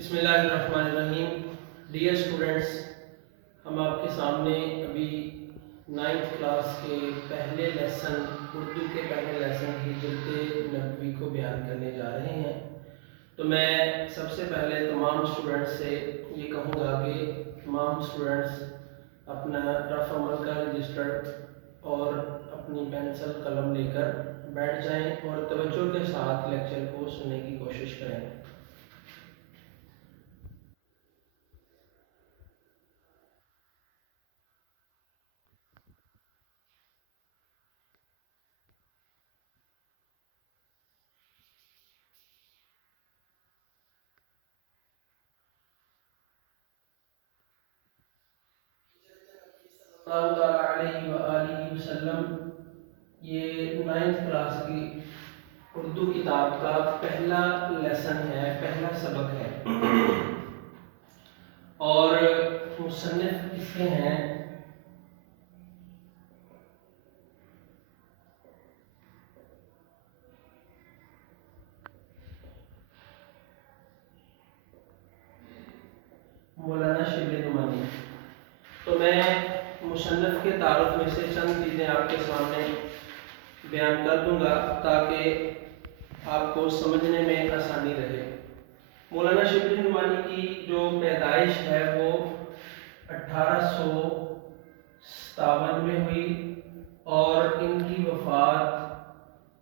بسم اللہ الرحمن الرحیم. ڈیئر اسٹوڈنٹس، ہم آپ کے سامنے ابھی 9th کلاس کے پہلے لیسن اردو کے پہلے لیسن ہجرت نبوی کو بیان کرنے جا رہے ہیں. تو میں سب سے پہلے تمام اسٹوڈنٹس سے یہ کہوں گا کہ تمام اسٹوڈنٹس اپنا رف عمل کا رجسٹر اور اپنی پینسل قلم لے کر بیٹھ جائیں اور توجہ کے ساتھ لیکچر کو سننے کی کوشش کریں. اللہ تعالیٰ علیہ وآلہ وسلم یہ 9th کلاس کی اردو کتاب کا پہلا لیسن ہے، پہلا سبق ہے. اور مصنف اس کے ہیں مولانا شبلی نعمانی. تو میں مصنف کے تعارف میں سے چند چیزیں آپ کے سامنے بیان کر دوں گا تاکہ آپ کو سمجھنے میں آسانی رہے. مولانا شبلی نعمانی کی جو پیدائش ہے وہ 1857 میں ہوئی اور ان کی وفات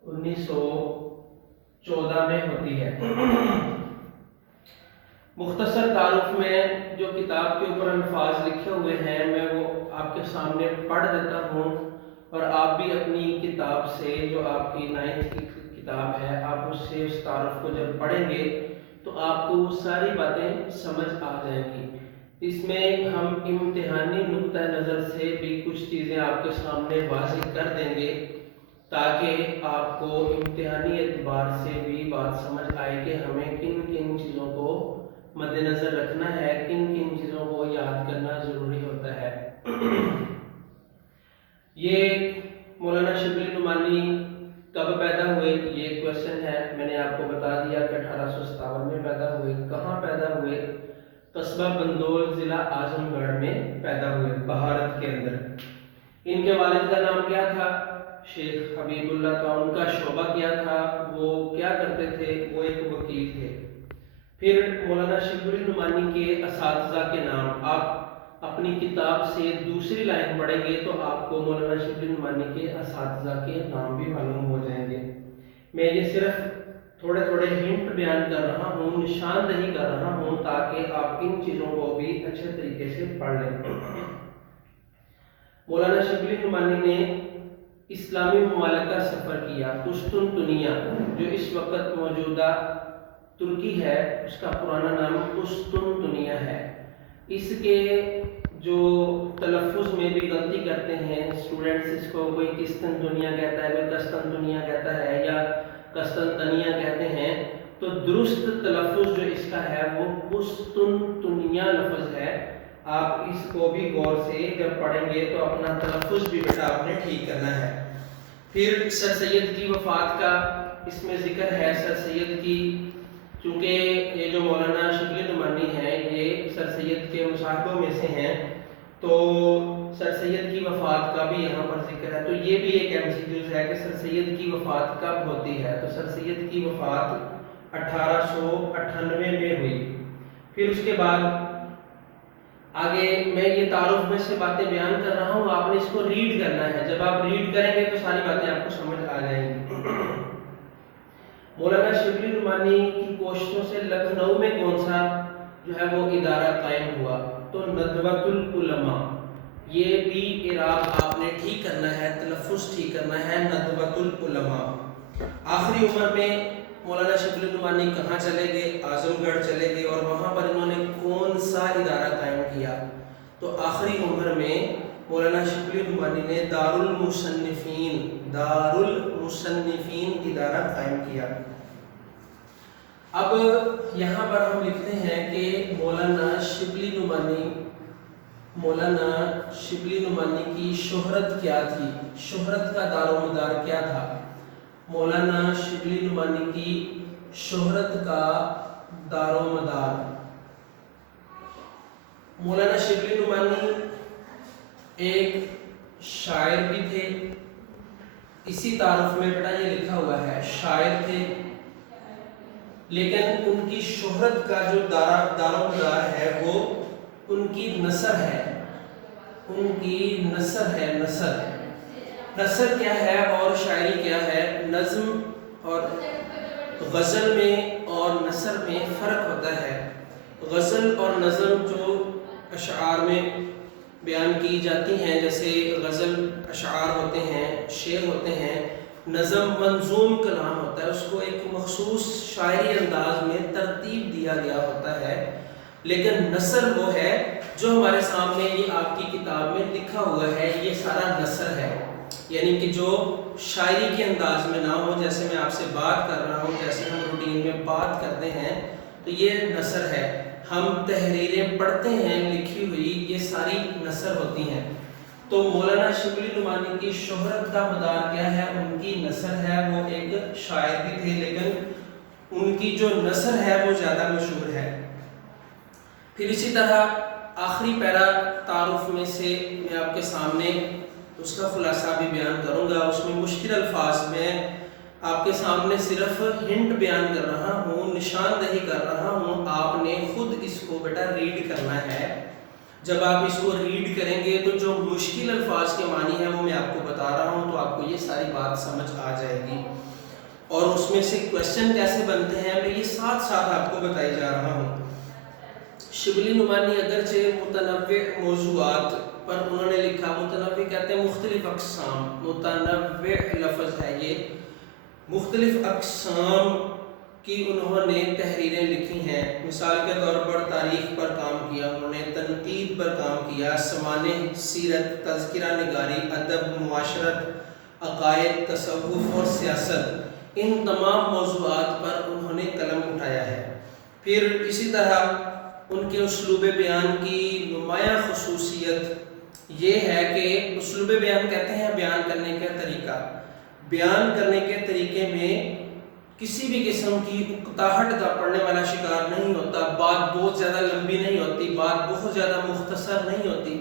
1914 میں ہوتی ہے. مختصر تعارف میں جو کتاب کے اوپر الفاظ لکھے ہوئے ہیں میں وہ آپ کے سامنے پڑھ دیتا ہوں، اور آپ بھی اپنی کتاب سے جو آپ کی 9th کی کتاب ہے آپ اس سے اس تعارف کو جب پڑھیں گے تو آپ کو وہ ساری باتیں سمجھ آ جائیں گی. اس میں ہم امتحانی نقطہ نظر سے بھی کچھ چیزیں آپ کے سامنے واضح کر دیں گے تاکہ آپ کو امتحانی اعتبار سے بھی بات سمجھ آئے کہ ہمیں کن کن چیزوں کو مد نظر رکھنا ہے، کن کن چیزوں کو یاد کرنا ضروری ہوتا ہے. یہ مولانا شبلی نعمانی کب پیدا ہوئے یہ کوشچن ہے. میں نے آپ کو بتا دیا کہ 1857 میں پیدا ہوئے. کہاں پیدا ہوئے؟ قصبہ بندول، ضلع اعظم گڑھ میں پیدا ہوئے، بھارت کے اندر. ان کے والد کا نام کیا تھا؟ شیخ حبیب اللہ تھا. ان کا شعبہ کیا تھا؟ وہ کیا کرتے تھے؟ وہ ایک وکیل تھے. پھر مولانا شبلی نعمانی کے اساتذہ کے نام آپ اپنی کتاب سے دوسری لائن پڑھیں گے تو آپ کو مولانا شبلی نعمانی کے اساتذہ کے نام بھی معلوم ہو جائیں گے. میں یہ صرف تھوڑے تھوڑے ہنٹ بیان کر رہا ہوں، نشاندہی کر رہا ہوں تاکہ آپ ان چیزوں کو بھی اچھے طریقے سے پڑھ لیں. مولانا شبلی نعمانی نے اسلامی ممالک کا سفر کیا. قسطنطنیہ جو اس وقت موجودہ ترکی ہے اس کا پرانا نام قسطنطنیہ ہے. اس کے جو تلفظ میں بھی غلطی کرتے ہیں اسٹوڈنٹس، اس کو کوئی قسطنطنیہ کہتا ہے، کوئی قسطنطنیہ کہتا ہے یا قسطنطنیہ کہتے ہیں. تو درست تلفظ جو اس کا ہے وہ قسطنطنیہ لفظ ہے. آپ اس کو بھی غور سے جب پڑھیں گے تو اپنا تلفظ بھی بیٹا آپ نے ٹھیک کرنا ہے. پھر سر سید کی وفات کا اس میں ذکر ہے. سر سید کی، چونکہ یہ جو مولانا شبلی نعمانی ہے یہ سر سید کے مصاحبوں میں سے ہیں تو سر سید کی وفات کا بھی یہاں پر ذکر ہے. تو یہ بھی ایک MCQ ہے کہ سر سید کی وفات کب ہوتی ہے. تو سر سید کی وفات 1898 میں ہوئی. پھر اس کے بعد آگے میں یہ تعارف میں سے باتیں بیان کر رہا ہوں، آپ نے اس کو ریڈ کرنا ہے. جب آپ ریڈ کریں گے تو ساری باتیں آپ کو سمجھ آ جائیں گی. مولانا شبلی نعمانی کی کوششوں سے لکھنؤ میں کون سا جو ہے وہ ادارہ قائم ہوا؟ تو ندوۃ العلماء. یہ بھی اعراب آپ نے ٹھیک کرنا ہے، تلفظ ٹھیک کرنا ہے، ندوۃ العلماء. آخری عمر میں مولانا شبلی نعمانی کہاں چلے گئے؟ اعظم گڑھ چلے گئے. اور وہاں پر انہوں نے کون سا ادارہ قائم کیا؟ تو آخری عمر میں مولانا شبلی نعمانی نے دارالمصنفین ادارہ قائم کیا. اب یہاں پر ہم لکھتے ہیں کہ مولانا شبلی نعمانی کی شہرت کیا تھی؟ شہرت کا دار و مدار کیا تھا؟ مولانا شبلی نعمانی کی شہرت کا دار و مدار مولانا شبلی نعمانی ایک شاعر بھی تھے، اسی تعارف میں بیٹا یہ لکھا ہوا ہے شاعر تھے، لیکن ان کی شہرت کا جو دار و مدار ہے وہ ان کی نثر ہے، ان کی نثر ہے۔ نثر کیا ہے اور شاعری کیا ہے؟ نظم اور غزل میں اور نثر میں فرق ہوتا ہے۔ غزل اور نظم جو اشعار میں بیان کی جاتی ہیں، جیسے غزل اشعار ہوتے ہیں، شعر ہوتے ہیں، نظم منظوم کلام ہوتا ہے، اس کو ایک مخصوص شاعری انداز میں ترتیب دیا گیا ہوتا ہے، لیکن نثر وہ ہے جو ہمارے سامنے یہ آپ کی کتاب میں لکھا ہوا ہے، یہ سارا نثر ہے، یعنی کہ جو شاعری کے انداز میں نہ ہو، جیسے میں آپ سے بات کر رہا ہوں، جیسے ہم روٹین میں بات کرتے ہیں، تو یہ نثر ہے۔ ہم تحریریں پڑھتے ہیں لکھی ہوئی، یہ ساری نثر ہوتی ہیں۔ تو مولانا شبلی نعمانی کی شہرت کا مدار کیا ہے؟ ان کی نثر ہے، وہ ایک شاعر بھی تھے، لیکن ان کی جو نثر ہے وہ زیادہ مشہور ہے۔ پھر اسی طرح آخری پیرا تعارف میں سے میں آپ کے سامنے اس کا خلاصہ بھی بیان کروں گا، اس میں مشکل الفاظ میں آپ کے سامنے صرف ہنٹ بیان کر رہا ہوں، نشاندہی کر رہا ہوں، آپ نے خود اس کو بیٹا ریڈ کرنا ہے۔ جب آپ اس کو ریڈ کریں گے تو جو مشکل الفاظ کے معنی ہیں وہ میں آپ کو بتا رہا ہوں، تو آپ کو یہ ساری بات سمجھ آ جائے گی، اور اس میں سے کویسچن کیسے بنتے ہیں میں یہ ساتھ ساتھ آپ کو بتائی جا رہا ہوں۔ شبلی نعمانی اگرچہ متنوع موضوعات پر انہوں نے لکھا، متنوع کہتے ہیں مختلف اقسام، متنوع لفظ ہے یہ، مختلف اقسام کی انہوں نے تحریریں لکھی ہیں۔ مثال کے طور پر تاریخ پر کام کیا انہوں نے، تنقید پر کام کیا، سوانح، سیرت، تذکرہ نگاری، ادب، معاشرت، عقائد، تصوف اور سیاست، ان تمام موضوعات پر انہوں نے قلم اٹھایا ہے۔ پھر اسی طرح ان کے اسلوب بیان کی نمایاں خصوصیت یہ ہے کہ اسلوب بیان کہتے ہیں بیان کرنے کا طریقہ، بیان کرنے کے طریقے میں کسی بھی قسم کی اکتاہٹ کا پڑھنے والا شکار نہیں ہوتا، بات بہت زیادہ لمبی نہیں ہوتی، بات بہت زیادہ مختصر نہیں ہوتی،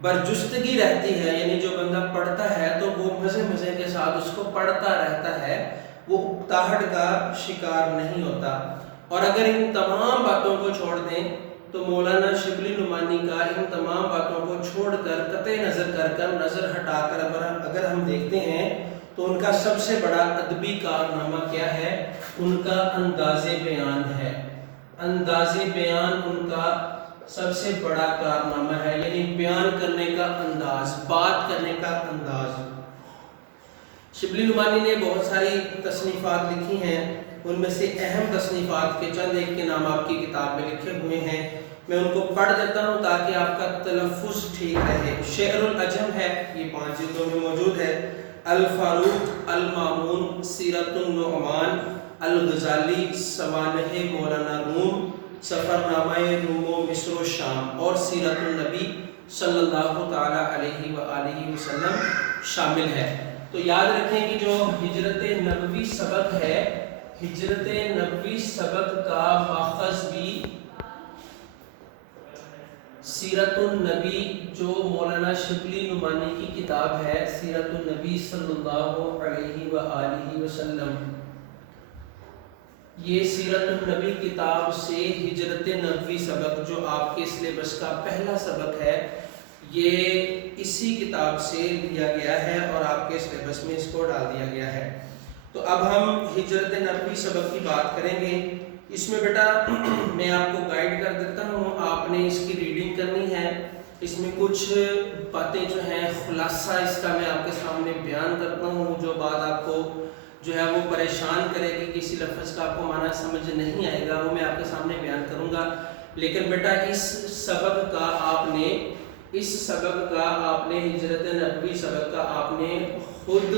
برجستگی رہتی ہے، یعنی جو بندہ پڑھتا ہے تو وہ مزے کے ساتھ اس کو پڑھتا رہتا ہے، وہ اکتاہٹ کا شکار نہیں ہوتا۔ اور اگر ان تمام باتوں کو چھوڑ دیں تو مولانا شبلی نعمانی کا ان تمام باتوں کو چھوڑ کر قطع نظر ہٹا کر اگر ہم دیکھتے ہیں تو ان کا سب سے بڑا ادبی کارنامہ کیا ہے؟ ان کا انداز بیان ہے۔ انداز بیان ان کا سب سے بڑا کارنامہ ہے، یعنی بیان کرنے کا انداز، بات کرنے کا انداز۔ شبلی نعمانی نے بہت ساری تصنیفات لکھی ہیں، ان میں سے اہم تصنیفات کے چند ایک کے نام آپ کی کتاب میں لکھے ہوئے ہیں، میں ان کو پڑھ دیتا ہوں تاکہ آپ کا تلفظ ٹھیک رہے۔ شعر العجم ہے، یہ 5 جلدوں میں موجود ہے۔ الفاروق، المامون، سیرت النعمان، الغزالی، سوانح مولانا روم، سفرنامہ روم و مصر و شام، اور سیرت النبی صلی اللہ تعالی علیہ وآلہ وسلم شامل ہے۔ تو یاد رکھیں کہ جو ہجرت نبوی سبق ہے، ہجرت نبوی سبق کا ماخذ بھی سیرت النبی جو مولانا شبلی نعمانی کی کتاب ہے، سیرت النبی صلی اللہ علیہ وآلہ وسلم، یہ سیرت النبی کتاب سے ہجرت نبوی سبق جو آپ کے سلیبس کا پہلا سبق ہے، یہ اسی کتاب سے لیا گیا ہے اور آپ کے سلیبس میں اس کو ڈال دیا گیا ہے۔ تو اب ہم ہجرت نبوی سبق کی بات کریں گے۔ اس میں بیٹا میں آپ کو گائیڈ کر دیتا ہوں، آپ نے اس کی ریڈنگ کرنی ہے، اس میں کچھ باتیں جو ہیں خلاصہ اس کا میں آپ کے سامنے بیان کرتا ہوں، جو بات آپ کو جو ہے وہ پریشان کرے گی، کسی لفظ کا آپ کو معنی سمجھ نہیں آئے گا، وہ میں آپ کے سامنے بیان کروں گا۔ لیکن بیٹا اس سبق کا آپ نے ہجرت نبوی سبق کا آپ نے خود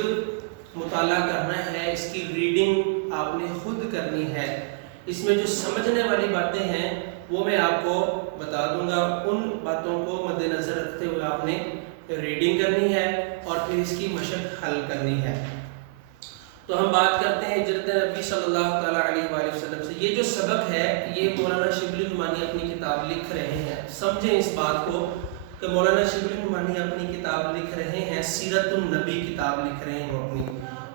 مطالعہ کرنا ہے، اس کی ریڈنگ آپ نے خود کرنی ہے۔ اس میں جو سمجھنے والی باتیں ہیں وہ میں آپ کو بتا دوں گا، ان باتوں کو مد نظر رکھتے ہوئے آپ نے ریڈنگ کرنی ہے اور پھر اس کی مشق حل کرنی ہے۔ تو ہم بات کرتے ہیں ہجرت نبی صلی اللہ تعالیٰ علیہ وآلہ وسلم سے۔ یہ جو سبق ہے یہ مولانا شبلی نعمانی نعمانی اپنی کتاب لکھ رہے ہیں، سمجھیں اس بات کو کہ مولانا شبلی نعمانی اپنی کتاب لکھ رہے ہیں، سیرت النبی کتاب لکھ رہے ہیں وہ اپنی،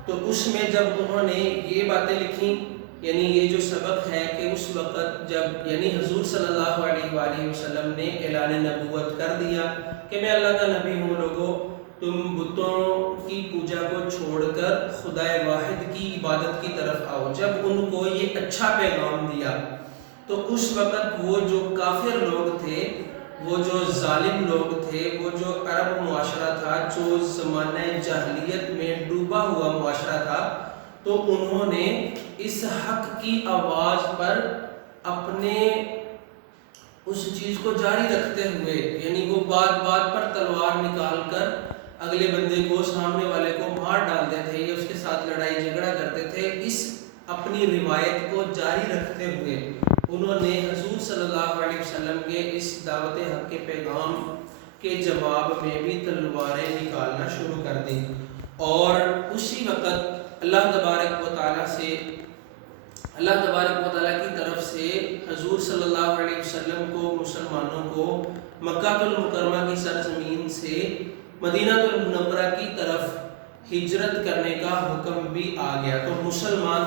تو اس میں جب انہوں نے یہ باتیں لکھی، یعنی یہ جو سبق ہے کہ اس وقت جب یعنی حضور صلی اللہ علیہ وآلہ وسلم نے اعلان نبوت کر دیا کہ میں اللہ کا نبی ہوں، لوگوں تم بتوں کی پوجا کو چھوڑ کر خدا واحد کی عبادت کی طرف آؤ، جب ان کو یہ اچھا پیغام دیا تو اس وقت وہ جو کافر لوگ تھے، وہ جو ظالم لوگ تھے، وہ جو عرب معاشرہ تھا، جو زمانہ جاہلیت میں ڈوبا ہوا معاشرہ تھا، تو انہوں نے اس حق کی آواز پر اپنے اس چیز کو جاری رکھتے ہوئے، یعنی وہ بات بات پر تلوار نکال کر اگلے بندے کو، سامنے والے کو مار ڈالتے تھے یا اس کے ساتھ لڑائی جھگڑا کرتے تھے، اس اپنی روایت کو جاری رکھتے ہوئے انہوں نے حضور صلی اللہ علیہ وسلم کے اس دعوت حق کے پیغام کے جواب میں بھی تلواریں نکالنا شروع کر دی، اور اسی وقت اللہ تبارک و تعالیٰ کی طرف سے حضور صلی اللہ علیہ وسلم کو، مسلمانوں کو مکہ المکرمہ کی سرزمین سے مدینہ المنورہ کی طرف ہجرت کرنے کا حکم بھی آ گیا۔ تو مسلمان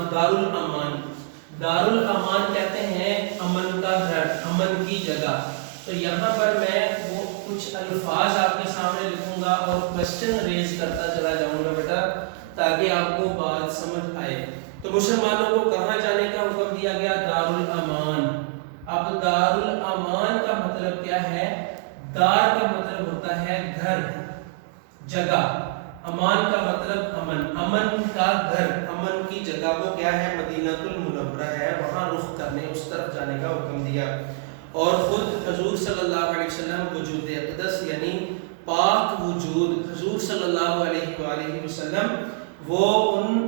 دارالامان کہتے ہیں امن کا گھر، امن کی جگہ۔ تو یہاں پر میں وہ کچھ الفاظ آپ کے سامنے لکھوں گا اور کوسچن ریز کرتا چلا جاؤں گا بیٹا، تاکہ آپ کو بات سمجھ آئے۔ تو مسلمانوں کو کہاں جانے کا حکم دیا گیا؟ دارالامان۔ اب دارالامان کا مطلب کیا ہے؟ دار کا مطلب ہوتا ہے گھر، جگہ، امان کا مطلب امن، امن کا گھر، امن کی جگہ وہ کیا ہے؟ مدینہ المنورہ ہے، وہاں رخ کرنے، اس طرف جانے کا حکم دیا۔ اور خود حضور صلی اللہ علیہ وسلم وجود اقدس یعنی پاک وجود حضور صلی اللہ علیہ وآلہ وسلم، وہ ان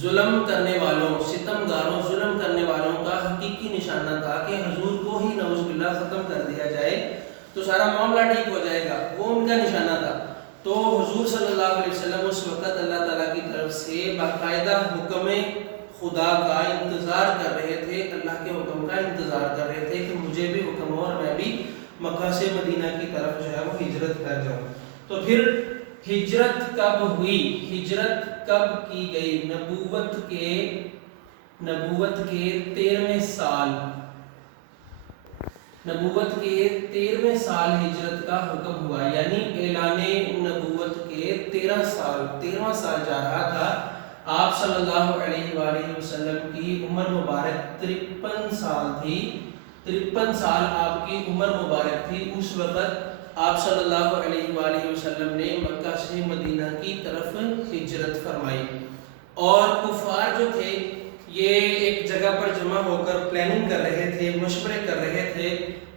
ظلم کرنے والوں، ستم گاروں، ظلم کرنے والوں کا حقیقی نشانہ تھا کہ حضور کو ہی نعوذ باللہ ختم کر دیا جائے تو سارا معاملہ ٹھیک ہو جائے گا، وہ ان کا نشانہ تھا۔ تو حضور صلی اللہ علیہ وسلم اس وقت اللہ تعالیٰ کی طرف سے باقاعدہ حکم خدا کا انتظار کر رہے تھے، اللہ کے حکم کا انتظار کر رہے تھے کہ مجھے بھی حکم ہو اور میں بھی مکہ سے مدینہ کی طرف جو ہے وہ ہجرت کر جاؤں۔ تو پھر ہجرت کب ہوئی؟ ہجرت کب کی گئی؟ نبوت کے 13ویں سال، نبوت کے 13ویں سال ہجرت کا حکم ہوا، یعنی اعلان نبوت کے 13واں سال جا رہا تھا۔ آپ صلی اللہ علیہ وآلہ وسلم کی عمر مبارک 53 سال تھی، 53 سال آپ کی عمر مبارک تھی۔ اس وقت آپ صلی اللہ علیہ وآلہ وسلم نے مکہ سے مدینہ کی طرف ہجرت فرمائی، اور کفار جو تھے یہ ایک جگہ پر جمع ہو کر پلاننگ کر رہے تھے، مشورے کر رہے تھے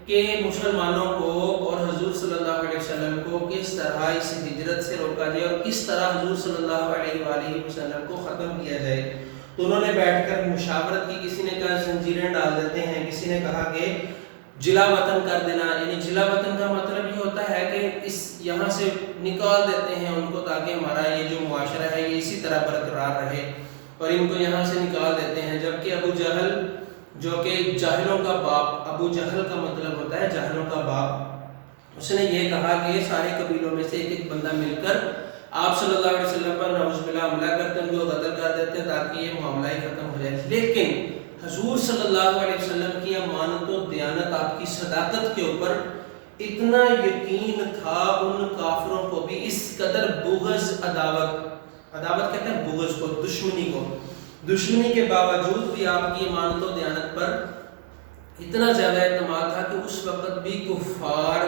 کہ مسلمانوں کو اور حضور صلی اللہ علیہ وسلم کو کس طرح اس ہجرت سے روکا جائے اور کس طرح حضور صلی اللہ علیہ وآلہ وسلم کو ختم کیا جائے۔ تو انہوں نے بیٹھ کر مشاورت کی، کسی نے کہا زنجیریں ڈال دیتے ہیں، کسی نے کہا کہ جلا وطن کر دینا، یعنی جلا وطن کا مطلب یہ ہوتا ہے کہ اس یہاں سے نکال دیتے ہیں ان کو تاکہ ہمارا یہ جو معاشرہ ہے یہ اسی طرح برقرار رہے، اور ان کو یہاں سے نکال دیتے ہیں۔ جبکہ ابو جہل جو کہ جاہلوں کا باپ، ابو جہل کا مطلب ہوتا ہے جاہلوں کا باپ، اس نے یہ کہا کہ سارے قبیلوں میں سے ایک بندہ مل کر آپ صلی اللہ علیہ وسلم پر نعوذ باللہ حملہ کرتے ہیں، ان کو قتل کر دیتے ہیں تاکہ یہ معاملہ ہی ختم ہو جائے۔ لیکن حضور صلی اللہ علیہ وسلم کی امانت و دیانت، آپ کی صداقت کے اوپر اتنا یقین تھا ان کافروں کو بھی، اس قدر بغض، عداوت کہتے ہیں بغض کو، دشمنی کے باوجود بھی آپ کی امانت و دیانت پر اتنا زیادہ اعتماد تھا کہ اس وقت بھی کفار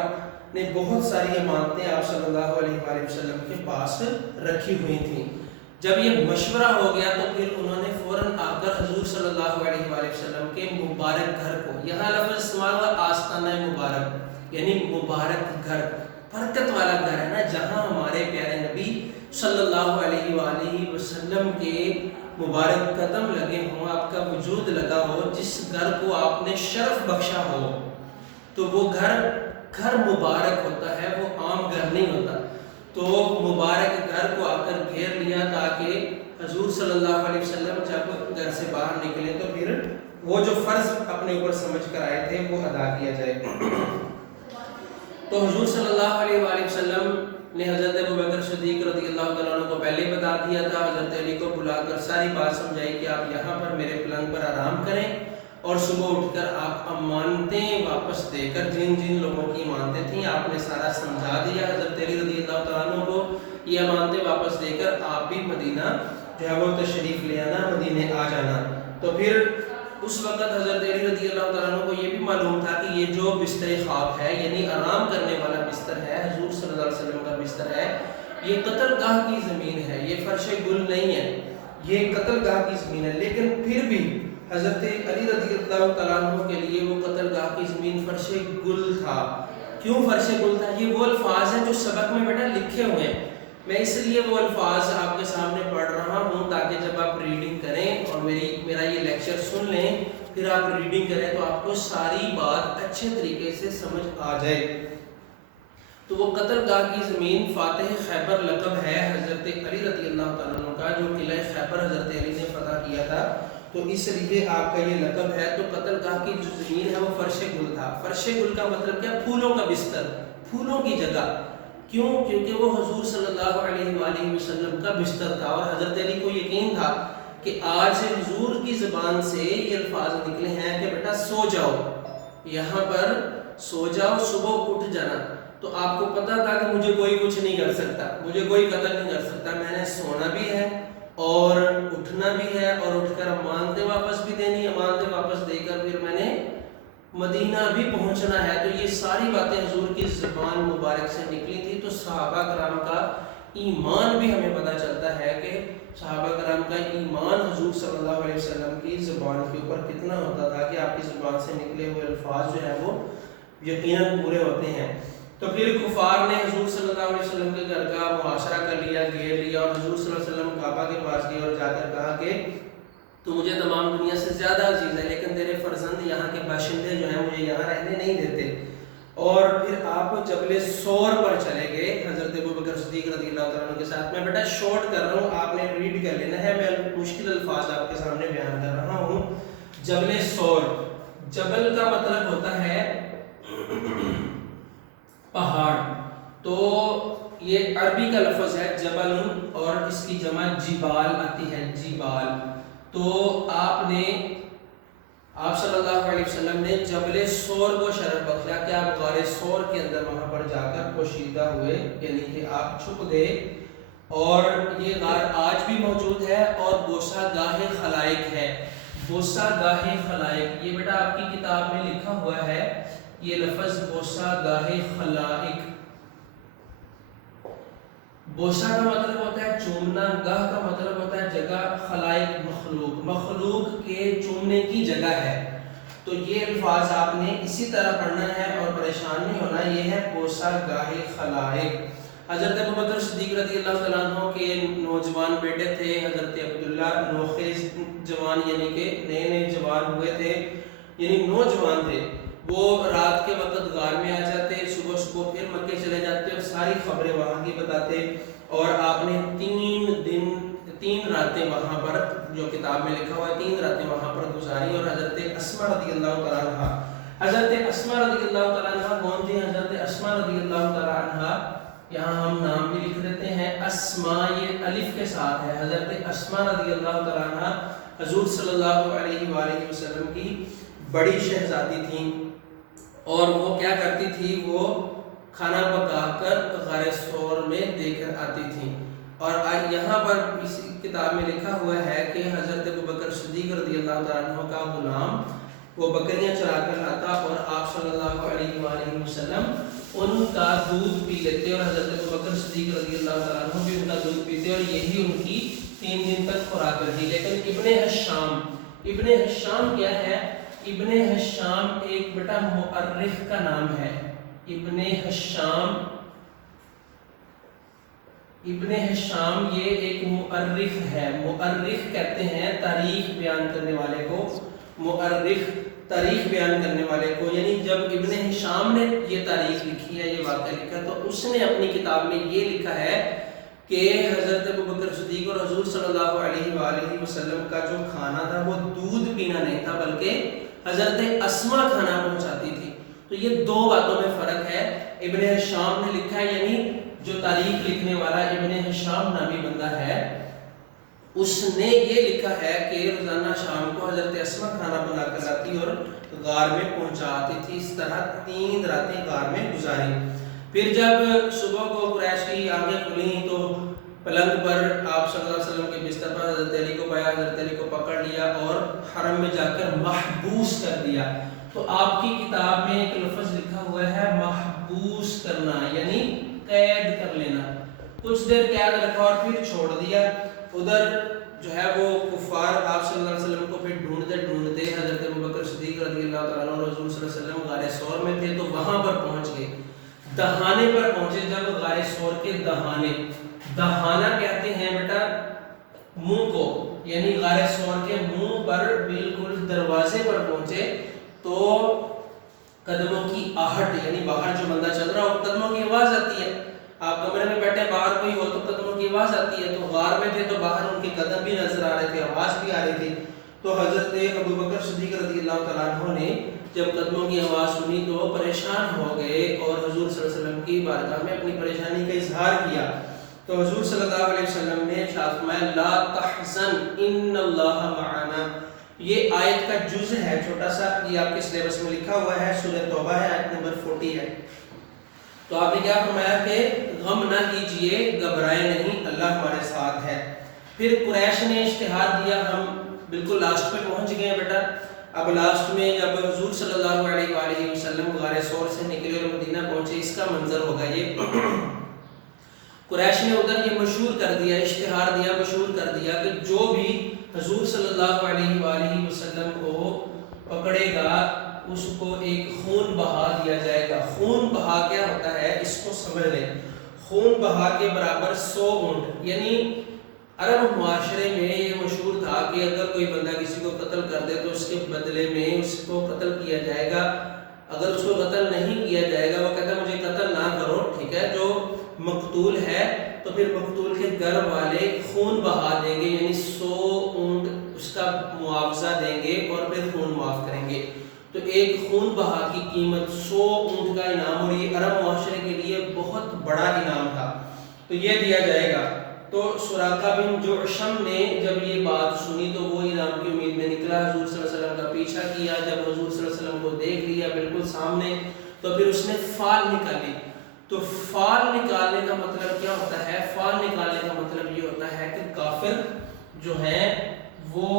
نے بہت ساری امانتیں آپ صلی اللہ علیہ وآلہ وسلم کے پاس رکھی ہوئی تھیں۔ جب یہ مشورہ ہو گیا تو پھر انہوں نے فوراً آ کر حضور صلی اللہ علیہ وآلہ وسلم کے مبارک گھر کو، یہاں لفظ استعمال ہوا آستانہ مبارک، یعنی مبارک گھر، برکت والا گھر ہے نا، جہاں ہمارے پیارے نبی صلی اللہ علیہ وآلہ وسلم کے مبارک قدم لگے ہوں، آپ کا وجود لگا ہو، جس گھر کو آپ نے شرف بخشا ہو، تو وہ گھر مبارک ہوتا ہے، وہ عام گھر نہیں ہوتا۔ تو مبارک گھر کو آ کر گھیر لیا تاکہ حضور صلی اللہ علیہ وسلم جب گھر سے باہر نکلے تو پھر وہ جو فرض اپنے اوپر سمجھ کر آئے تھے وہ ادا کیا جائے۔ تو حضور صلی اللہ علیہ وآلہ وسلم نے حضرت ابوبکر صدیق رضی اللہ تعالیٰ عنہ کو پہلے بتا دیا تھا، حضرت علی کو بلا کر ساری بات سمجھائی کہ آپ یہاں پر میرے پلنگ پر آرام کریں اور صبح اٹھ کر آپ امانتیں واپس دے کر جن جن لوگوں کی امانتیں تھیں آپ نے سارا سمجھا دیا حضرت علی رضی اللہ تعالیٰ عنہ کو، یہ امانتیں واپس دے کر آپ بھی مدینہ جو ہے وہ تشریف لے آنا، مدینے آ جانا۔ تو پھر اس وقت حضرت علی رضی اللہ تعالیٰ عنہ کو یہ بھی معلوم تھا کہ یہ جو بستر خواب ہے یعنی آرام کرنے والا بستر ہے، حضور صلی اللہ علیہ وسلم کا بستر ہے، یہ قتل گاہ کی زمین ہے، یہ فرش گل نہیں ہے، یہ قتل گاہ کی زمین ہے۔ لیکن پھر بھی حضرت علی رضی اللہ تعالیٰ عنہ کے لیے وہ قتل گاہ کی زمین فرش گل تھا۔ کیوں فرش گل تھا؟ یہ وہ الفاظ ہیں جو سبق میں بیٹا لکھے ہوئے ہیں، میں اس لیے وہ الفاظ آپ کے سامنے پڑھ رہا ہوں تاکہ جب آپ ریڈنگ کریں اور میرا یہ لیکچر سن لیں پھر آپ ریڈنگ کریں تو آپ کو ساری بات اچھے طریقے سے سمجھ آ جائے۔ تو وہ قتل گاہ کی زمین فاتح خیبر لقب ہے حضرت علی رضی اللہ تعالیٰ عنہ کا، جو قلعہ خیبر حضرت علی نے فتح کیا تھا، تو اس لیے آپ کا یہ لقب ہے۔ تو قتل گاہ کی جو زمین ہے وہ فرش گل تھا۔ فرش گل کا مطلب کیا؟ پھولوں کا بستر، پھولوں کی جگہ۔ کیوں؟ کیونکہ وہ حضور صلی اللہ علیہ وآلہ وسلم کا بستر تھا اور حضرت علی کو یقین تھا کہ آج حضور کی زبان سے یہ الفاظ نکلے ہیں کہ بیٹا سو جاؤ، یہاں پر سو جاؤ، صبح اٹھ جانا۔ تو آپ کو پتا تھا کہ مجھے کوئی کچھ نہیں کر سکتا، مجھے کوئی قتل نہیں کر سکتا، میں نے سونا بھی ہے اور اٹھنا بھی ہے اور اٹھ کر امانتیں واپس بھی دینی، امانتیں واپس دے کر پھر میں نے مدینہ بھی پہنچنا ہے۔ تو یہ ساری باتیں حضور کی زبان مبارک سے نکلی تھی۔ تو صحابہ کرام کا ایمان بھی ہمیں پتہ چلتا ہے کہ صحابہ کرام کا ایمان حضور صلی اللہ علیہ وسلم کی زبان کے اوپر کتنا ہوتا تھا کہ آپ کی زبان سے نکلے ہوئے الفاظ جو ہیں وہ یقیناً پورے ہوتے ہیں۔ تو پھر کفار نے حضور صلی اللہ علیہ وسلم کے گھر کا محاصرہ کر لیا، گھیر لیا، اور حضور صلی اللہ علیہ وسلم کعبہ کے پاس گئے اور جا کر کہا کہ تو مجھے تمام دنیا سے زیادہ عزیز ہے لیکن تیرے فرزند یہاں کے باشندے جو ہیں مجھے یہاں رہنے نہیں دیتے۔ اور پھر آپ جبل سور پر چلے گئے حضرت ابوبکر صدیق رضی اللہ تعالیٰ عنہ کے ساتھ۔ میں بیٹا شارٹ کر رہا ہوں، آپ نے ریڈ کر لینا ہے، میں مشکل الفاظ آپ کے سامنے بیان کر رہا ہوں۔ جبل سور، جبل کا مطلب ہوتا ہے پہاڑ، تو یہ عربی کا لفظ ہے جبل اور اس کی جمع جبال آتی ہے، جبال۔ تو آپ صلی اللہ علیہ وسلم نے جبل سور کو شرف بخشا کہ آپ غار سور کے اندر وہاں پر جا کر پوشیدہ ہوئے، یعنی کہ آپ چھپ گئے۔ اور یہ غار آج بھی موجود ہے اور بوسہ گاہ خلائق ہے، بوسہ گاہ خلائق، یہ بیٹا آپ کی کتاب میں لکھا ہوا ہے یہ لفظ بوسہ گاہ خلائق۔ بوسہ کا مطلب ہوتا ہے چومنا، گاہ کا مطلب ہوتا ہے جگہ، خلائق مخلوق، مخلوق کے چومنے کی جگہ ہے۔ تو یہ الفاظ آپ نے اسی طرح پڑھنا ہے اور پریشان نہیں ہونا، یہ ہے بوسہ گاہ خلائق۔ حضرت ابوبکر صدیق رضی اللہ تعالیٰ عنہ کے نوجوان بیٹے تھے حضرت عبداللہ، نوخیز جوان، یعنی کہ نئے نئے جوان ہوئے تھے، یعنی نوجوان تھے۔ وہ رات کے وقت غار میں آ جاتے، صبح صبح پھر مکے چلے جاتے اور ساری خبریں وہاں کی بتاتے۔ اور آپ نے 3 راتیں وہاں پر، جو کتاب میں لکھا ہوا ہے 3 راتیں وہاں پر گزاری۔ اور حضرت اسماء رضی اللہ تعالیٰ عنہ، حضرت اسماء رضی اللہ تعالیٰ عنہ کون تھی؟ حضرت اسماء رضی اللہ تعالیٰ عنہ، یہاں ہم نام بھی لکھ دیتے ہیں، اسماء یہ الف کے ساتھ ہے۔ حضرت اسماء رضی اللہ تعالیٰ عنہ حضور صلی اللہ علیہ وآلہ وسلم کی بڑی شہزادی تھیں، اور وہ کیا کرتی تھی؟ وہ کھانا پکا کر غار سور میں دے کر آتی تھیں۔ اور یہاں پر اس کتاب میں لکھا ہوا ہے کہ حضرت ابوبکر صدیق رضی اللہ تعالیٰ عنہ کا غلام وہ بکریاں چرا کر لاتا اور آپ صلی اللہ علیہ وآلہ وسلم ان کا دودھ پی لیتے، اور حضرت ابوبکر صدیق رضی اللہ تعالیٰ عنہ بھی ان کا دودھ پیتے، اور یہی ان کی 3 دن تک خوراک رہی۔ لیکن ابن حشام کیا ہے؟ ابن حشام ایک بیٹا مؤرخ کا نام ہے۔ ابن حشام یہ ایک مؤرخ ہے، مؤرخ کہتے ہیں تاریخ بیان کرنے والے کو، مؤرخ تاریخ بیان کرنے والے کو۔ یعنی جب ابن حشام نے یہ تاریخ لکھی ہے، یہ واقعہ لکھا، تو اس نے اپنی کتاب میں یہ لکھا ہے کہ حضرت ابوبکر صدیق اور حضور صلی اللہ علیہ وآلہ وسلم کا جو کھانا تھا وہ دودھ پینا نہیں تھا، بلکہ حضرت اسما کھانا پہنچاتی تھی۔ تو یہ دو باتوں میں فرق ہے۔ ابن ہشام نے لکھا ہے، یعنی جو تاریخ لکھنے والا ابن ہشام نامی بندہ ہے، اس نے یہ لکھا ہے کہ روزانہ شام کو حضرت اسما کھانا بنا کر لاتی اور غار میں پہنچاتی تھی۔ اس طرح 3 راتیں غار میں گزاری۔ پھر جب صبح کو قریش کی آنکھیں کھلیں تو پلنگ پر آپ صلی اللہ علیہ وسلم کے بستر پر حضرت علی کو پایا، حضرت علی کو پکڑ لیا اور حرم میں جا کر محبوس کر دیا۔ تو آپ کی کتاب میں ایک لفظ لکھا ہوا ہے محبوس کرنا، یعنی قید کر لینا۔ کچھ دیر قید رکھا اور پھر چھوڑ دیا۔ ادھر جو ہے وہ کفار آپ صلی اللہ علیہ وسلم کو پھر ڈھونڈتے ڈھونڈتے حضرت ابوبکر صدیق رضی اللہ تعالیٰ عنہ اور حضور صلی اللہ علیہ وسلم غار ثور میں تھے، تو وہاں پر پہنچ گئے، دہانے پر پہنچے۔ جب غار ثور کے دہانے، دہانہ کہتے ہیں بیٹا منہ کو، یعنی غار ثور کے منہ پر بالکل دروازے پر پہنچے تو قدموں کی آہٹ، یعنی باہر جو بندہ چل رہا ہو قدموں کی آواز آتی ہے۔ آپ کمرے میں بیٹھے باہر کوئی ہو تو قدموں کی آواز آتی ہے، تو غار میں تھے تو باہر ان کے قدم بھی نظر آ رہے تھے، آواز بھی آ رہی تھی۔ تو حضرت ابوبکر صدیق رضی اللہ تعالیٰ عنہ نے جب قدموں کی آواز سنی تو پریشان ہو گئے اور حضور صلی اللہ علیہ وسلم کی بارگاہ میں اپنی پریشانی کا اظہار کیا۔ تو حضور صلی اللہ علیہ وسلم نے ارشاد فرمایا لا تحزن ان اللہ معنا۔ یہ آیت کا جز ہے چھوٹا سا، یہ آپ کے سلیبس میں لکھا ہوا ہے، سورہ توبہ ہے، آیت نمبر 40 ہے۔ تو آپ نے کیا فرمایا کہ غم نہ کیجئے، گھبرائے نہیں، اللہ ہمارے ساتھ ہے۔ پھر قریش نے اشتہار دیا، ہم بالکل لاسٹ پہ پہنچ گئے ہیں بیٹا۔ اب لاسٹ میں جب حضور صلی اللہ علیہ وآلہ وسلم غار ثور سے نکلے اور مدینہ پہنچے، اس کا منظر ہوگا یہ۔ قریش نے ادھر یہ مشہور کر دیا، اشتہار دیا، مشہور کر دیا کہ جو بھی حضور صلی اللہ علیہ وآلہ وسلم کو پکڑے گا اس کو ایک خون بہا دیا جائے گا۔ خون بہا کیا ہوتا ہے اس کو سمجھ لیں۔ خون بہا کے برابر 100 اونٹ، یعنی عرب معاشرے میں یہ مشہور تھا کہ اگر کوئی بندہ کسی کو قتل کر دے تو اس کے بدلے میں اس کو قتل کیا جائے گا۔ اگر اس کو قتل نہیں کیا جائے گا، وہ کہتا ہے مجھے قتل نہ کرو، ٹھیک ہے، جو مقتول ہے تو پھر مقتول کے گھر والے خون بہا دیں گے، یعنی 100 اونٹ اس کا معاوضہ دیں گے اور پھر خون معاف کریں گے۔ تو ایک خون بہا کی قیمت 100 اونٹ کا انعام، اور یہ عرب معاشرے کے لیے بہت بڑا انعام تھا، تو یہ دیا جائے گا۔ تو سراقہ بن جعشم نے جب یہ بات سنی تو وہ انعام کی امید میں نکلا، حضور صلی اللہ علیہ وسلم کا پیچھا کیا۔ جب حضور صلی اللہ علیہ وسلم کو دیکھ لیا بالکل سامنے، تو پھر اس نے فال نکالی۔ تو فال نکالنے کا مطلب کیا ہوتا ہے؟ فال نکالنے کا مطلب یہ ہوتا ہے کہ کافر جو ہیں وہ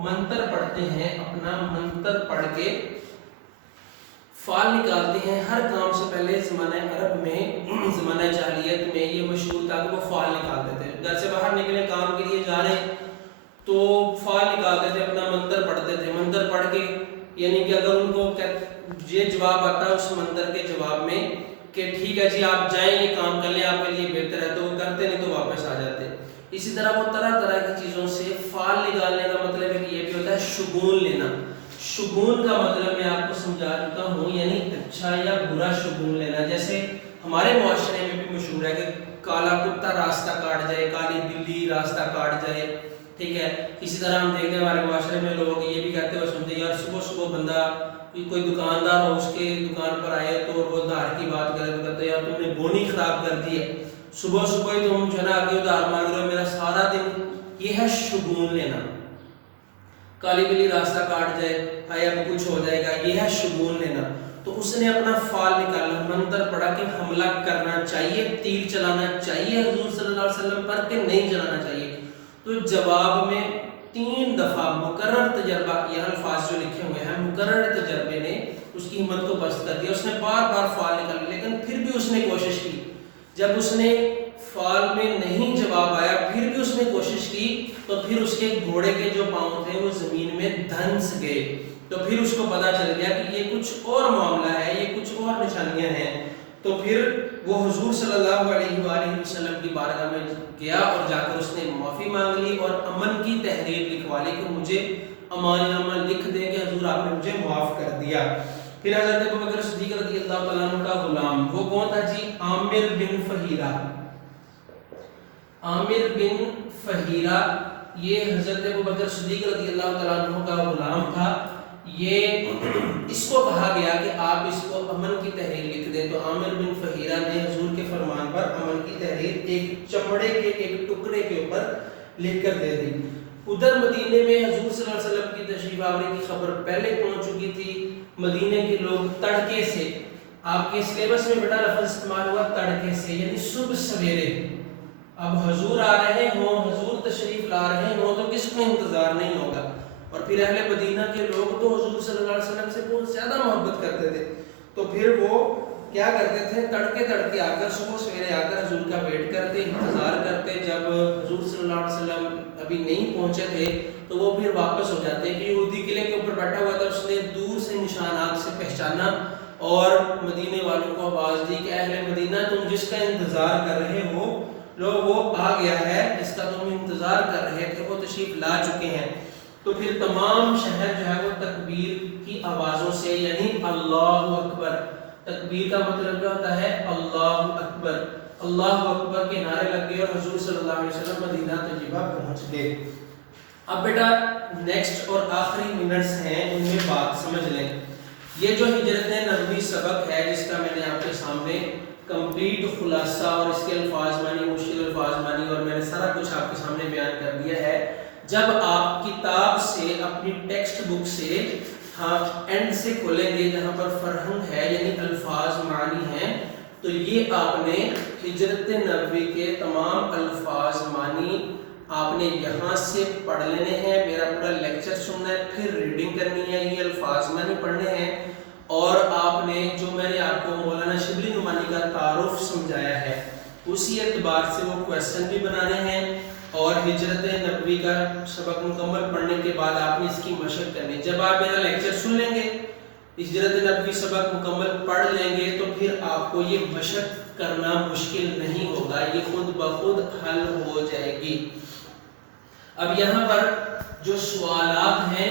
منتر پڑھتے ہیں، اپنا منتر پڑھ کے فال نکالتے ہیں۔ ہر کام سے پہلے زمانہ عرب میں، زمانہ جاہلیت میں یہ مشہور تھا کہ وہ فال نکالتے تھے۔ گھر سے باہر نکلے کام کے لیے جا رہے ہیں تو فال نکالتے تھے، اپنا منتر پڑھتے تھے۔ منتر پڑھ کے یعنی کہ اگر ان کو یہ جواب آتا ہے اس منتر کے جواب میں کہ ٹھیک ہے جی آپ جائیں یہ کام کر لیں آپ کے لیے بہتر ہے، تو وہ کرتے نہیں تو واپس آ جاتے۔ اسی طرح وہ طرح طرح کی چیزوں سے فال نکالنے کا مطلب ہے کہ یہ بھی ہوتا ہے شگون لینا۔ شگون کا مطلب میں آپ کو سمجھا چکا ہوں، یعنی اچھا یا برا شگون لینا۔ جیسے ہمارے معاشرے میں بھی مشہور ہے کہ کالا کتا راستہ کاٹ جائے، کالی بلی راستہ کاٹ جائے، ٹھیک ہے۔ اسی طرح ہم دیکھتے ہیں ہمارے معاشرے میں لوگ یہ بھی کہتے ہوئے سنتے ہیں یار صبح صبح بندہ کوئی دکاندار ہو اس کے دکان پر آئے تو وہ ادھار کی بات کرے تو کہتے ہیں یار تم نے بونی خراب کر دی ہے، صبح صبح ہی تم جو ہے نا آگے ادھار مانگ رہے ہو، میرا سارا دن۔ یہ ہے شگون لینا۔ کالی بلی راستہ کاٹ جائے، آیا اب کچھ ہو جائے گا، یہ ہے شگون لینا۔ تو اس نے اپنا فال نکالا، منتر پڑھا کہ حملہ کرنا چاہیے، تیر چلانا چاہیے حضور صلی اللہ علیہ وسلم پر کہ نہیں چلانا چاہیے۔ تو جواب میں 3 دفعہ مکرر تجربہ، یہ الفاظ جو لکھے ہوئے ہیں مکرر تجربے نے اس کی ہمت کو پست کر دیا۔ اس نے بار بار فال نکالا لیکن پھر بھی اس نے کوشش کی۔ جب اس نے فال میں نہیں جواب آیا پھر بھی اس نے کوشش کی تو پھر اس کے گھوڑے کے جو پاؤں تھے وہ زمین میں دھنس گئے۔ تو پھر اس کو پتا چل گیا کہ یہ کچھ اور معاملہ ہے، یہ کچھ اور نشانیاں ہیں۔ تو پھر وہ حضور صلی اللہ علیہ وآلہ وسلم کی بارگاہ میں گیا اور جا کر اس نے معافی مانگ لی اور امن کی تحریر لکھوا لی کہ مجھے امان نامہ لکھ دیں کہ حضور آپ نے مجھے معاف کر دیا۔ پھر حضرت ابوبکر صدیق رضی اللہ تعالیٰ عنہ کا غلام، وہ کون تھا جی؟ عامر بن فہیرہ۔ عامر بن فہیرہ یہ حضرت ابوبکر صدیق رضی اللہ تعالیٰ عنہ کا غلام تھا. یہ اس کو کہا گیا کہ آپ اس کو امن کی تحریر لکھ دیں. تو عامر بن فہیرہ نے حضور کے فرمان پر امن کی تحریر ایک چمڑے کے ایک ٹکڑے کے اوپر لکھ کر دے دی. ادھر مدینے میں حضور صلی اللہ علیہ وسلم کی تشریف آوری کی خبر پہلے پہنچ چکی تھی. مدینے کے لوگ تڑکے سے، آپ کے سلیبس میں بڑا لفظ استعمال ہوا تڑکے سے، یعنی صبح سویرے. اب حضور آ رہے ہوں، حضور تشریف لا رہے ہوں تو کس کو انتظار نہیں ہوگا. اور پھر اہل مدینہ کے لوگ تو حضور صلی اللہ علیہ وسلم سے بہت زیادہ محبت کرتے تھے. تو پھر وہ کیا کرتے تھے، تڑکے آ کر صبح سویرے آ کر حضور کا ویٹ کرتے، انتظار کرتے. جب حضور صلی اللہ علیہ وسلم ابھی نہیں پہنچے تھے تو وہ پھر واپس ہو جاتے کہ یہودی قلعے کے اوپر بیٹھا ہوا تھا، اس نے دور سے نشانات سے پہچانا اور مدینے والوں کو آواز دی کہ اہل مدینہ تم جس کا انتظار کر رہے ہو لوگ وہ آ گیا ہے، جس کا تم انتظار کر رہے تھے وہ تشریف لا چکے ہیں. تو پھر تمام شہر جو ہے وہ تکبیر کی آوازوں سے، یعنی اللہ اکبر، تکبیر کا مطلب کیا ہوتا ہے، اللہ اکبر، اللہ اکبر کے نعرے لگ گئے اور حضور صلی اللہ علیہ وسلم مدینہ طیبہ پہنچ گئے. اب بیٹا نیکسٹ اور آخری منٹس ہیں، ان میں بات سمجھ لیں. یہ جو ہجرت نبوی سبق ہے جس کا میں نے آپ کے سامنے کمپلیٹ خلاصہ اور اس کے الفاظ مانی، مشکل الفاظ مانی اور میں نے سارا کچھ آپ کے سامنے بیان کر دیا ہے. جب آپ کتاب سے اپنی ٹیکسٹ بک سے اینڈ سے کھولیں گے جہاں پر فرہنگ ہے یعنی الفاظ معنی ہیں، تو یہ آپ نے ہجرت نبوی کے تمام الفاظ معنی آپ نے یہاں سے پڑھ لینے ہیں. میرا پورا لیکچر سننا ہے، پھر ریڈنگ کرنی ہے، یہ الفاظ معنی پڑھنے ہیں. اور آپ نے جو میں نے آپ کو مولانا شبلی نعمانی کا تعارف سمجھایا ہے اسی اعتبار سے وہ کویسچن بھی بنانے ہیں. اور ہجرت نبوی کا سبق مکمل پڑھنے کے بعد آپ نے اس کی مشق کرنی. جب آپ میرا لیکچر سن لیں گے، ہجرت نبوی سبق مکمل پڑھ لیں گے، تو پھر آپ کو یہ مشق کرنا مشکل نہیں ہوگا، یہ خود بخود حل ہو جائے گی. اب یہاں پر جو سوالات ہیں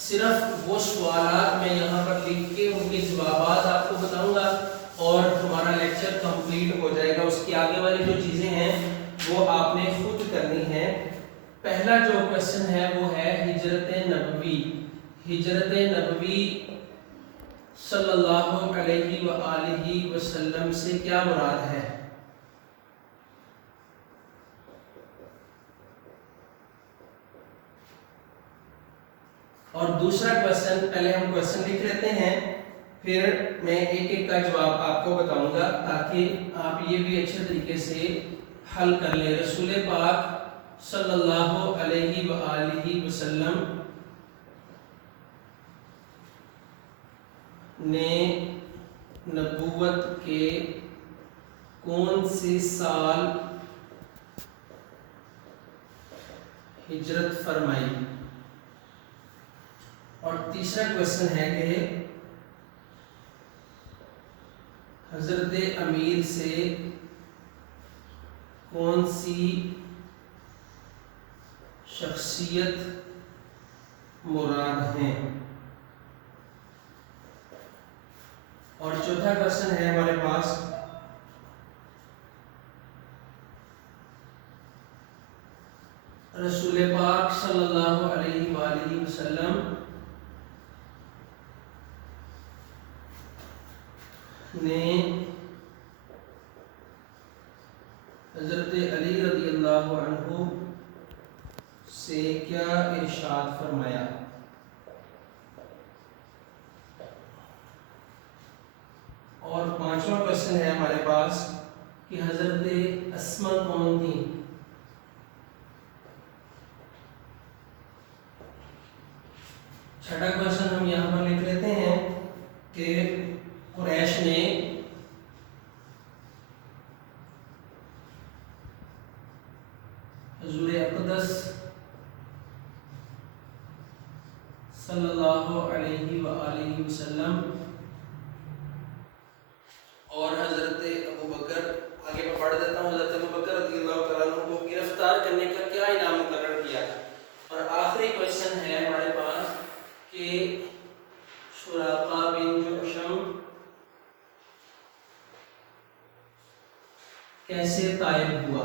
صرف وہ سوالات میں یہاں پر لکھ کے ان کے جوابات آپ کو بتاؤں گا اور ہمارا لیکچر کمپلیٹ ہو جائے گا. اس کی آگے والی جو چیزیں ہیں وہ آپ نے خود کرنی ہے. پہلا جو کویسچن ہے وہ ہے ہجرت نبوی. ہجرت نبوی صلی اللہ علیہ وآلہ وسلم سے کیا مراد ہے؟ اور دوسرا کویسچن، پہلے ہم کویسچن لکھ لیتے ہیں پھر میں ایک ایک کا جواب آپ کو بتاؤں گا تاکہ آپ یہ بھی اچھے طریقے سے حل کر لیں. رسول پاک صلی اللہ علیہ وآلہ وسلم نے نبوت کے کون سے سال ہجرت فرمائی؟ اور تیسرا کویسچن ہے کہ حضرت امیر سے کون سی شخصیت مراد ہیں؟ اور چوتھا کویسچن ہے ہمارے پاس رسول پاک صلی اللہ علیہ وآلہ وسلم نے حضرت علی رضی اللہ عنہ سے کیا ارشاد فرمایا؟ اور پانچواں کویسچن ہے ہمارے پاس کہ حضرت اسما کون تھی؟ چھٹا کویسچن ہم یہاں پر لکھ لیتے ہیں کہ قریش نے حضور اقدس صلی اللہ علیہ وآلہ وسلم اور حضرت ابوبکر، آگے میں پڑھ دیتا ہوں، حضرت ابوبکر رضی اللہ تعالیٰ عنہ کو گرفتار کرنے کا کیا انعام مقرر کیا؟ اور آخری کویسچن ہے ہمارے پاس کہ سراقہ بن جعشم کیسے طائب ہوا؟